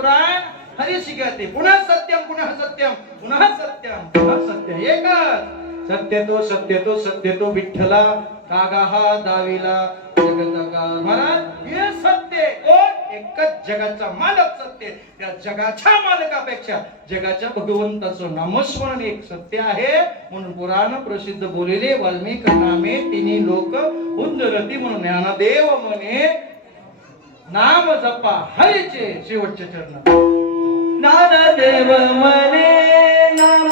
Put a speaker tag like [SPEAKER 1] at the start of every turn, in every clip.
[SPEAKER 1] पुराण हरी शिकते पुन्हा सत्यम पुन्हा सत्यम पुन्हा सत्यम पुन्हा सत्य. एकच. सत्य तो सत्य तो सत्य तो विठ्ठला कागा हा दाविला जगतका महाराज हे सत्य कोण? एकच जगाचा मालक सत्य त्या जगाच्या मालकापेक्षा जगाच्या भगवंताचं नामस्मरण एक सत्य आहे. म्हणून पुराण प्रसिद्ध बोललेले वाल्मिक नामे तिन्ही लोक उंदरती म्हणून ज्ञानदेव म्हणे नाम जपा हरीचे चरण. नाना
[SPEAKER 2] देव मने नाम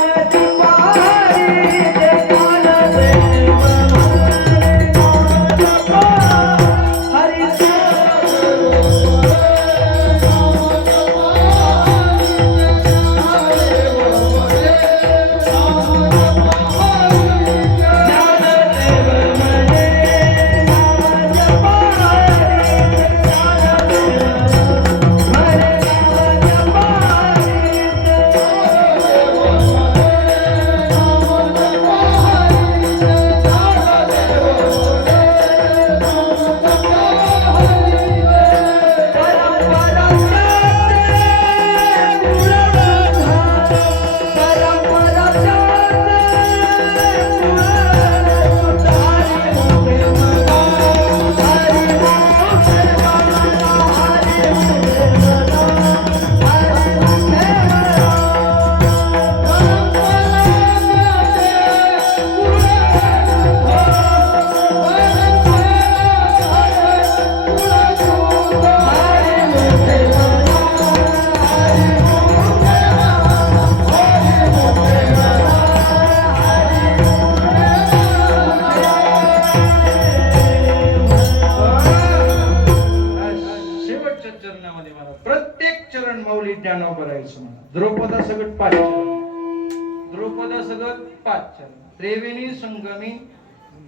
[SPEAKER 1] त्रिवेणी संगमी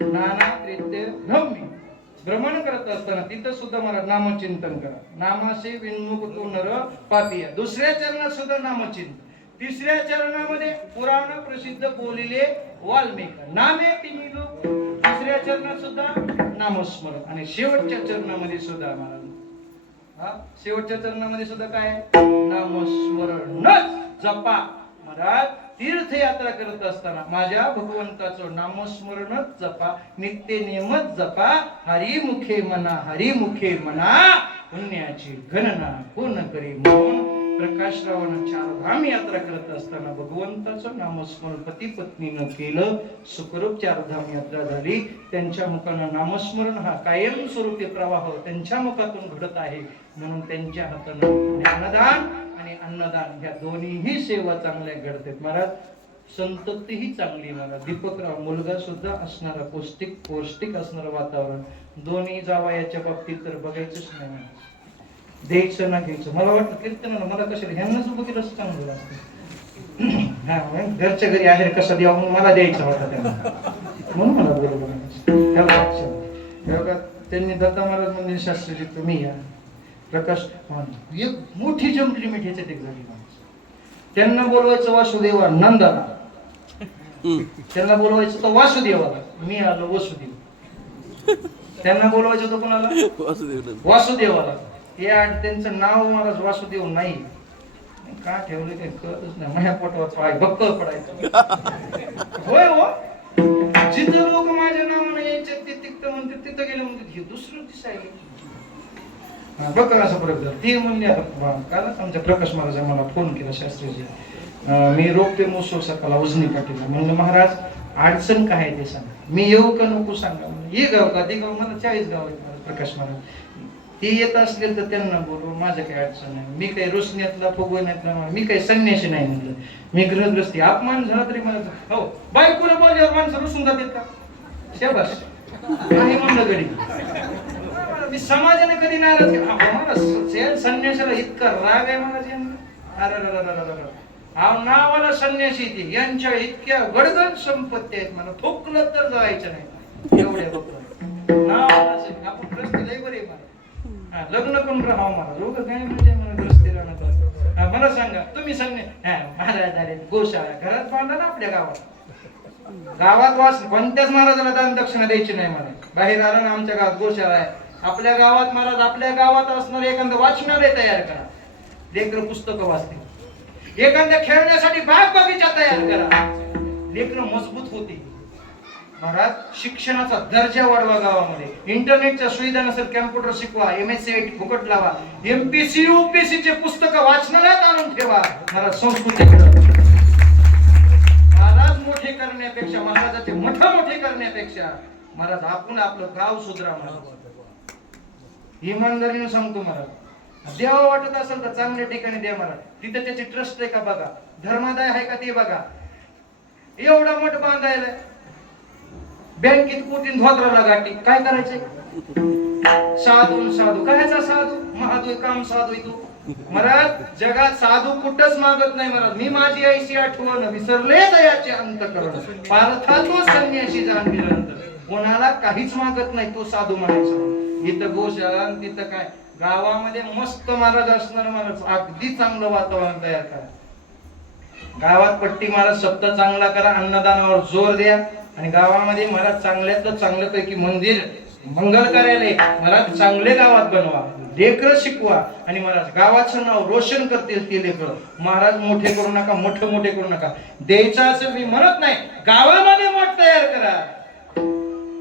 [SPEAKER 1] नाना त्रित्य भ्रमी भ्रमण करत असताना तिथं सुद्धा मला नामचिंतन करा. नामाशी विन्मुख तो नर पापिया. दुसऱ्या चरणात सुद्धा नामचिंतन. तिसऱ्या चरणामध्ये पुराण प्रसिद्ध बोलिले वाल्मिक. नामे तिन्ही लोक. तिसऱ्या चरणात सुद्धा नामस्मरण. आणि शेवटच्या चरणामध्ये सुद्धा मला हा? शेवटच्या चरणामध्ये सुद्धा काय? आहे? नामस्मरणच. जपा. महाराज तीर्थयात्रा करत असताना माझ्या भगवंताचं नामस्मरणच जपा नित्य नेमच जपा हरिमुखे मना हरिमुखे मना पुण्याची गणना पूर्ण करी म्हणून प्रकाशरावानं चारधाम यात्रा करत असताना भगवंताचं नामस्मरण पती पत्नीनं केलं. सुखरूप चारधाम यात्रा झाली. त्यांच्या मुखानं नामस्मरण हा कायमस्वरूपी प्रवाह त्यांच्या मुखातून घडत आहे. म्हणून त्यांच्या हातानं ज्ञानदान आणि अन्नदान ह्या दोन्हीही सेवा चांगल्या घडतात. महाराज संततीही चांगली महाराज. दीपकराव मुलगा सुद्धा असणारा पौष्टिक पौष्टिक असणारं वातावरण. दोन्ही जावा याच्या बाबतीत तर बघायचंच नाही द्यायचं ना घ्यायचं. मला वाटतं कीर्तन मला कशाला ह्यांनाच उभं केलं असं चांगलं असतं हा घरच्या घरी आहे कसा द्यावा म्हणून मला द्यायचा होता त्यांना. म्हणून मला बरोबर त्यांनी दत्ता महाराज म्हणजे शास्त्रीची तुम्ही या. प्रकाश एक मोठी लिमिट ह्याच्यात एक झाली माणूस. त्यांना बोलवायचं वासुदेवा नंदाला. त्यांना बोलवायचं तर वासुदेवाला मी आलो वसुदेव. त्यांना बोलवायचं होतं कोणाला? वासुदेवाला. हे त्यांचं नाव मला वासुदेव नाही. का ठेवलं काही कळतच नाही. माझ्या पोटावर पाय बक्कळ पडायचं. होय हो. जिथं लोक माझ्या नावाने यायचे ते तिथं म्हणते तिथं गेले म्हणते हे दुसरं दिसायला. हा, बघ असं परत झालं ती म्हणली आता कालच आमच्या प्रकाश महाराजांनी मला फोन केला शास्त्रीजी. मी रोपते मोसो सकाळला उजनी पाठीला म्हणलं महाराज अडचण काय आहे ते सांगा. मी येऊ का नको सांगा ये गाव का? ते गाव मला चाळीस गाव आहेत महाराज प्रकाश महाराज. ते येत असले तर त्यांना बोलू माझं काही अडचण नाही. मी काही रोशन्यातला फुगवण्यातला मी काही संन्याशी नाही म्हणलं. मी ग्रहग्रस्ती अपमान झाला तरी मला हो बायकोला बोलल्यावर माणसं रुसून जातात का? शाबास. नाही म्हणलं गडी. मी समाजाने कधी नाराज केला? अहो, मला स- संन्यासाला इतका राग आहे मला ज्यांना अरे अरे, नावाला संन्यासी ते. यांच्या इतक्या गडगड संपत्ती आहेत मला. थोकलं तर जायचं नाही. एवढे फक्त नावाला आपण ग्रस्ती लय बरे मला. लग्न करून राहा मला. लोक काय म्हणजे मला ग्रस्ती राहणार मला सांगा तुम्ही सांगणे महाराज आले गोशाळा घरात बांधा ना आपल्या गावात. गावात वास कोणत्याच महाराजाला दान दक्षिणा द्यायची नाही मला. बाहेर आलं ना आमच्या गावात गोशाळा आहे. आपल्या गावात महाराज आपल्या गावात असणार एखादं वाचनालय तयार करा. लेकर पुस्तकं वाचतील. एखाद्या खेळण्यासाठी बाग बगीचा तयार करा. लेकर मजबूत होते महाराज शिक्षणाचा दर्जा वाढवा गावामध्ये. इंटरनेटच्या सुविधा नसेल कॅम्प्युटर शिकवा M S C I T फुकट लावा. एमपीसी युपीसी चे पुस्तक वाचनालयात आणून ठेवा. महाराज संस्कृती महाराज मोठे करण्यापेक्षा महाराजाचे मठ मोठे करण्यापेक्षा महाराज आपण आपलं गाव सुधरा महाराज. इमानदारीने सांगतो महाराज देवा वाटत असेल तर चांगल्या ठिकाणी द्या महाराज तिथे त्याची ट्रस्ट आहे का बघा? धर्मादाय आहे का ते बघा. एवढा मोठ बांधायला बँकेत कोटीन धोत्राला गाठी. काय करायचे साधू साधू. कायचा साधू? महादू काम साधू तू महाराज जगात साधू कुठंच मागत नाही महाराज. मी माझी आईशी आठवण विसरले दयाचे अंत करण संन्याशी जाणल्यानंतर कोणाला काहीच मागत नाही तो साधू म्हणायचा. इथं गोशाळा आणि तिथं काय? गावामध्ये मस्त महाराज असणार महाराज. अगदी चांगलं वातावरण तयार करा. गावात पट्टी महाराज सप्त चांगला करा अन्नदानावर जोर द्या. आणि गावामध्ये महाराज चांगल्यातलं चांगलं पैकी मंदिर मंगल कार्यालय महाराज चांगले गावात बनवा. लेकर शिकवा. आणि महाराज गावाचं नाव रोशन करतील ते लेकर. महाराज मोठे करू नका मोठे मोठे करू नका. द्यायचं असं मी म्हणत नाही. गावामध्ये मठ तयार करा.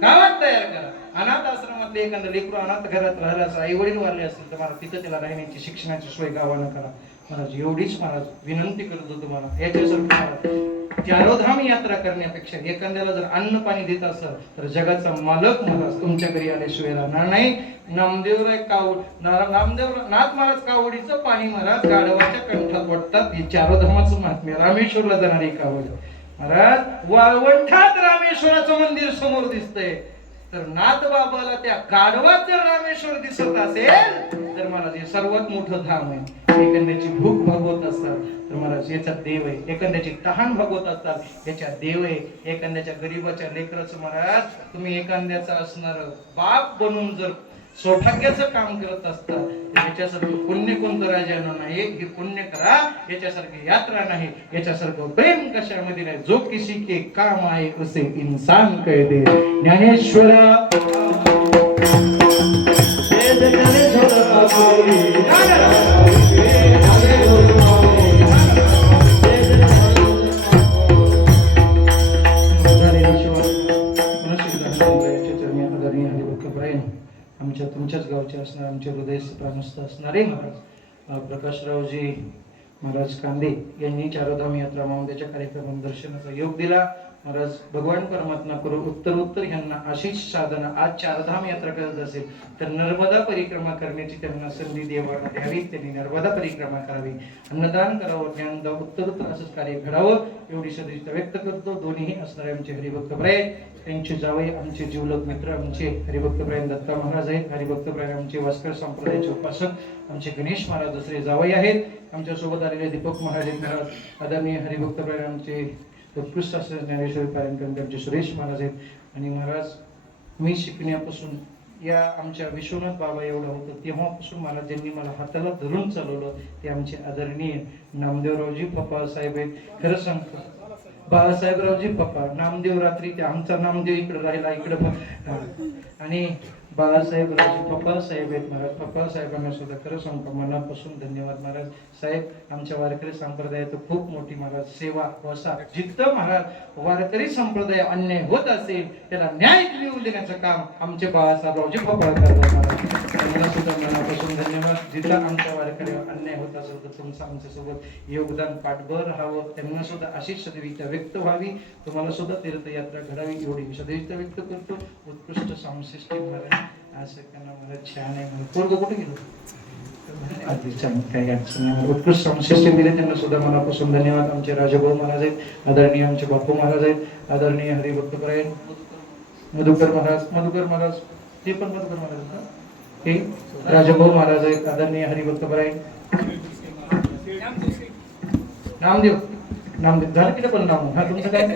[SPEAKER 1] गावात तयार करा. अनाथ आश्रमातले एखादं लेकरू अनाथ घरात राहिलं असं आई वडील वारले असतील तर मला तिथं त्याला राहण्याची शिक्षणाची सोय गावानं करा. महाराज एवढीच महाराज विनंती करत तुम्हाला. मला महाराज चारोधाम यात्रा करण्यापेक्षा एखाद्याला जर अन्न पाणी देत असेल तर जगाचा मालक महाराज तुमच्या घरी आल्याशिवाय राहणार नाही. नामदेवराय कावड नामदेव नाथ महाराज कावडीचं पाणी महाराज गाढवाच्या कंठात वाटतात. हे चारोधामाचं महात्म्य रामेश्वरला जाणारी कावड. महाराज वाळवंठात रामेश्वराचं मंदिर समोर दिसतंय. तर नाथ बाबाला त्या गाढवात जर रामेश्वर दिसत असेल तर महाराज हे सर्वात मोठं धाम आहे. एखाद्याची भूक भागवत असतात तर महाराज याचा देव आहे. एखाद्याची तहान भागवत असतात. याच्या देव आहे. एखाद्याच्या गरीबाच्या लेकराचं महाराज तुम्ही एखाद्याचा असणार बाप बनून जर सौभाग्याचं काम करत असतात. याच्यासारखं पुण्य कोणतं राजानं नाही? हे पुण्य करा. याच्यासारखी यात्रा नाही. याच्यासारखं प्रेम कशामध्ये नाही? जो किसी के काम आहे उसे इन्सान कह दे. ज्ञानेश्वरा हृदय असणारे महाराज. प्रकाशरावजी महाराज कांदे यांनी चारोधाम यात्रा महोदयाच्या कार्यक्रमात दर्शनाचा योग दिला. महाराज भगवान परमात्मा करू उत्तर उत्तर यांना अशीच साधना आज चारधाम यात्रा करत असेल तर नर्मदा परिक्रमा करण्याची त्यांना संधी देवाला द्यावी त्यांनी नर्मदा परिक्रमा करावी. अन्नदान करावं ज्ञानदा उत्तर उत्तर असंच कार्य घडावं एवढी सदिच्छा व्यक्त करतो. दोन्हीही असणारे आमचे हरिभक्त प्राय त्यांचे जावई आमचे जीवलक मित्र आमचे हरिभक्त दत्ता महाराज आहेत. हरिभक्त प्रायण आमचे वास्कर संप्रदायाचे उपासक आमचे गणेश महाराज दुसरे जावई आहेत. आमच्यासोबत आलेले दीपक महाराज आहेत. महाराज आदरणीय हरिभक्त प्रायण आमचे उत्कृष्ट असलेले ज्ञानेश्वरी पारणकर आमचे सुरेश महाराज आहेत. आणि महाराज मी शिकण्यापासून या आमच्या विश्वनाथ बाबा एवढं होतं तेव्हापासून मला ज्यांनी मला हाताला धरून चालवलं ते आमचे आदरणीय नामदेवरावजी पप्पा साहेब आहेत. खरं सांगतो बाळासाहेबरावजी पप्पा नामदेव रात्री ते आमचा नामदेव इकडे राहिला इकडे आणि बाळासाहेब रावजी पप्पा साहेब आहेत महाराज. पप्पा साहेबांना सुद्धा खरं सांगतो मनापासून धन्यवाद महाराज. साहेब आमच्या वारकरी संप्रदायात खूप मोठी महाराज सेवा वसा जिथं महाराज वारकरी संप्रदाय अन्याय होत असेल त्याला न्याय मिळवून देण्याचं काम आमचे बाळासाहेबरावजी पप्पा करतात महाराज. त्यांना सुद्धा जिथं आमच्या वारकरी अन्याय होत असेल तर तुमचं आमच्यासोबत योगदान पाठभर हवं त्यांना सुद्धा अशीच सदिच्छा व्यक्त व्हावी. तुम्हाला सुद्धा तीर्थयात्रा घडावी एवढी सदिच्छा व्यक्त करतो. उत्कृष्ट सांस्कृतिक महाराज असं त्यांना मला छान आहे म्हणून. पोरग कुठे गेलो? काही अडचण नाही. उत्कृष्ट संशिष्ट दिले. त्यांना सुद्धा मनापासून धन्यवाद. आमचे राजभाऊ महाराज आहेत आदरणीय आमचे बापू महाराज आहेत आदरणीय हरिभक्तपरायण मधुकर महाराज मधुकर महाराज ते पण मधुकर महाराज हे राजाभाऊ महाराज आहेत आदरणीय हरिभक्तपरायण नामदेव. नामदेव. झालं की पण नाम? हा तुमचं काय?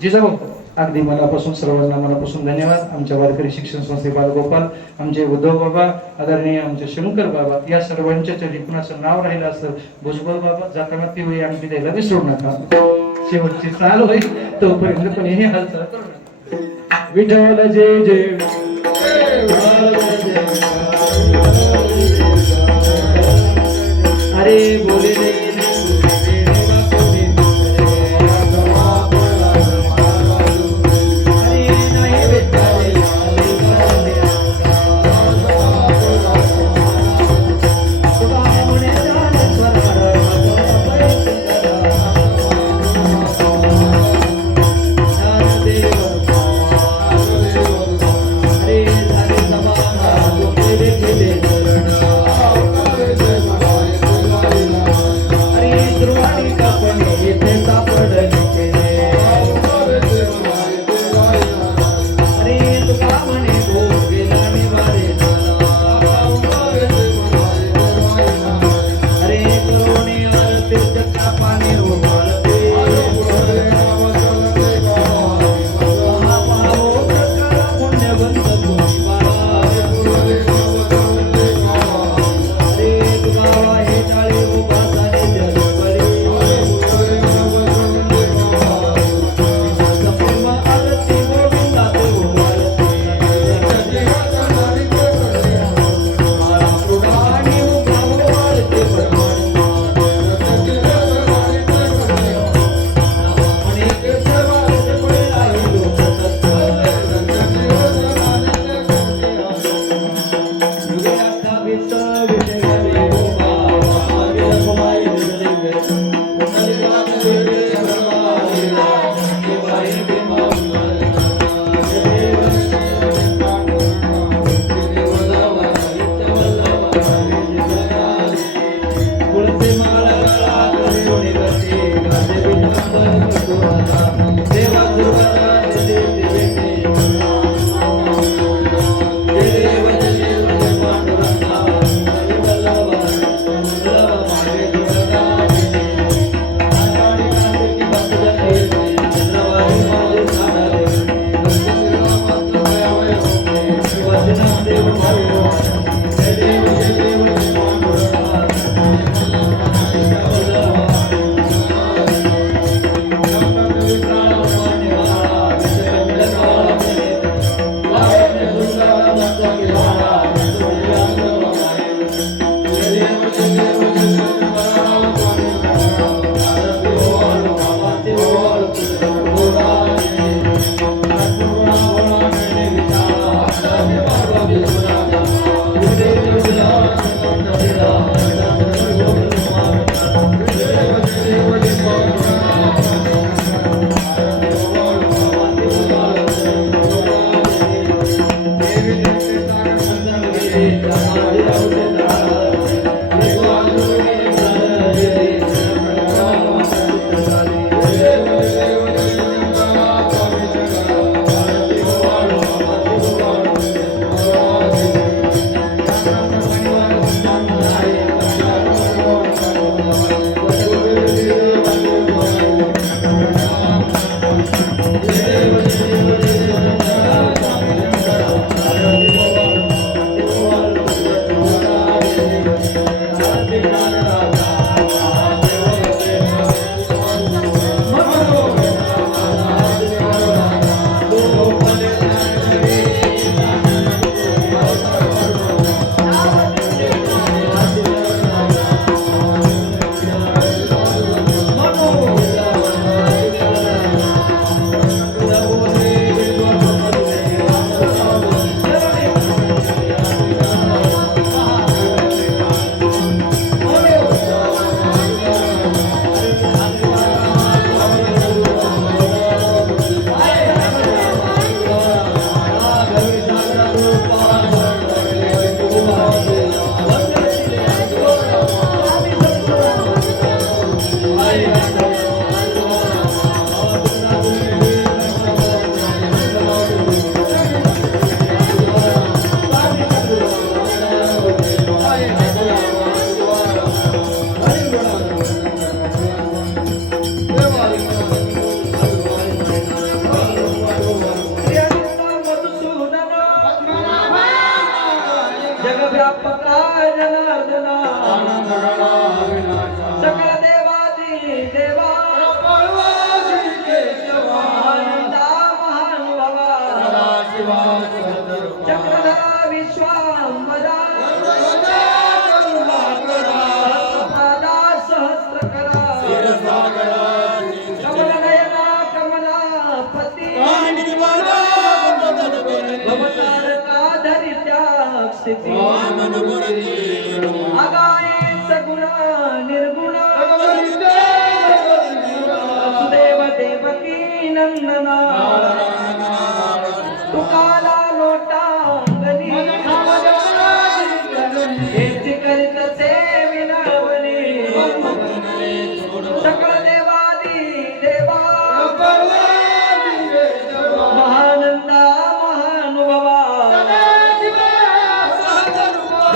[SPEAKER 1] जिजाभाऊ. अगदी मनापासून सर्वांना मनापासून धन्यवाद. आमच्या वारकरी शिक्षण संस्थे बालगोपाल आमचे उद्धव बाबा आदरणीय आमचे शंकर बाबा या सर्वांच्या चरणी कुणाचं नाव राहिलं असतं भुजबळ बाबा जाताना ती वेळी आम्ही द्यायला विसरू नका. शेवटची चाल होईल तोपर्यंत पण हे हालचाल
[SPEAKER 2] विठ्ठल जय जय స్థితి అగాయే సగుణ నిర్గుణ దేవ దేవకీ నందనా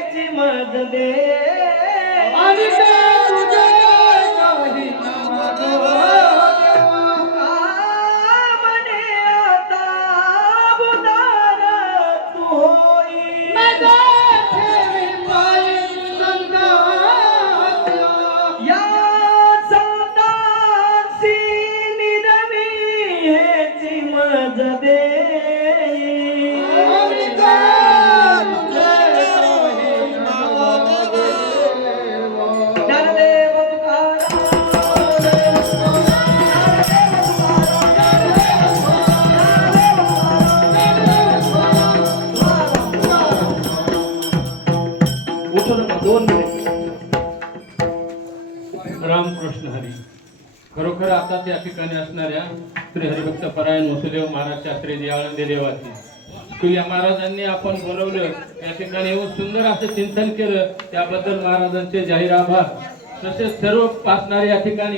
[SPEAKER 2] ਵਿੱਚ ਮਦਦ ਦੇ ਅਰਦਾਸ या
[SPEAKER 3] ठिकाणी असणाऱ्या श्री हरिभक्त परायण वसुदेव महाराज शास्त्री आळंदी देवाची. की या महाराजांनी आपण बोलवलं या ठिकाणी येऊन सुंदर असं चिंतन केलं त्याबद्दल महाराजांचे जाहीर आभार. तसेच सर्व पासणारे या ठिकाणी